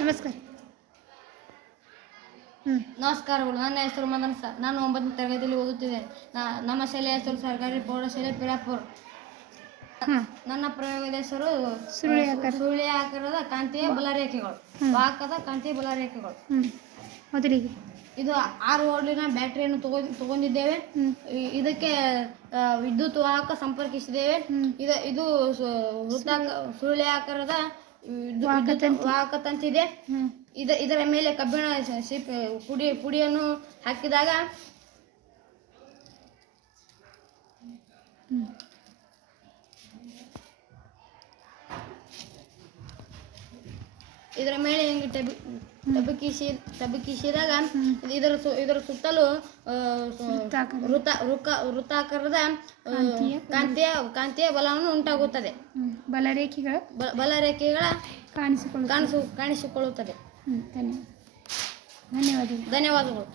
ನಮಸ್ಕಾರ. ನಮಸ್ಕಾರಗಳು. ನನ್ನ ಹೆಸರು ಮದನ್ ಸರ್. ನಾನು 9ನೇ ತರಗತಿಯಲ್ಲಿ ಓದುತ್ತಿದ್ದೇನೆ. ನಮ್ಮ ಶಾಲೆಯ ಹೆಸರು ಸರ್ಕಾರಿ ಪ್ರೌಢಶಾಲೆ ಪಿರಾಪುರ. ನನ್ನ ಪ್ರಯೋಗದ ಹೆಸರು ಸುರುಳಿ ಆಕಾರದ ಕಾಂತೀಯ ಬಲರೇಖೆಗಳು, ವಾಹಕದ ಕಾಂತೀಯ ಬಲರೇಖೆಗಳು. ಮೊದಲಿಗೆ ಇದು 6 ವೋಲ್ಟಿನ ಬ್ಯಾಟರಿಯನ್ನು ತಗೊಂಡಿದ್ದೇವೆ. ಇದಕ್ಕೆ ವಿದ್ಯುತ್ ವಾಹಕ ಸಂಪರ್ಕಿಸಿದ್ದೇವೆ. ಇದು ಸುರುಳಿ ಆಕಾರದ ವಾಹಕ ತಂತಿದೆ. ಇದರ ಮೇಲೆ ಕಬ್ಬಿಣ ಪುಡಿಯನ್ನು ಹಾಕಿದಾಗ ಇದರ ಮೇಲೆ ಹಿಂಗೆ ತಬಕಿಸಿದಾಗ ಇದರ ಸುತ್ತಲೂ ವೃತ್ತಾಕಾರದ ಕಾಂತೀಯ ಬಲವನ್ನು ಉಂಟಾಗುತ್ತದೆ. ಬಲರೇಖೆಗಳ ಕಾಣಿಸಿಕೊಳ್ಳುತ್ತದೆ. ಧನ್ಯವಾದಗಳು. ಧನ್ಯವಾದಗಳು.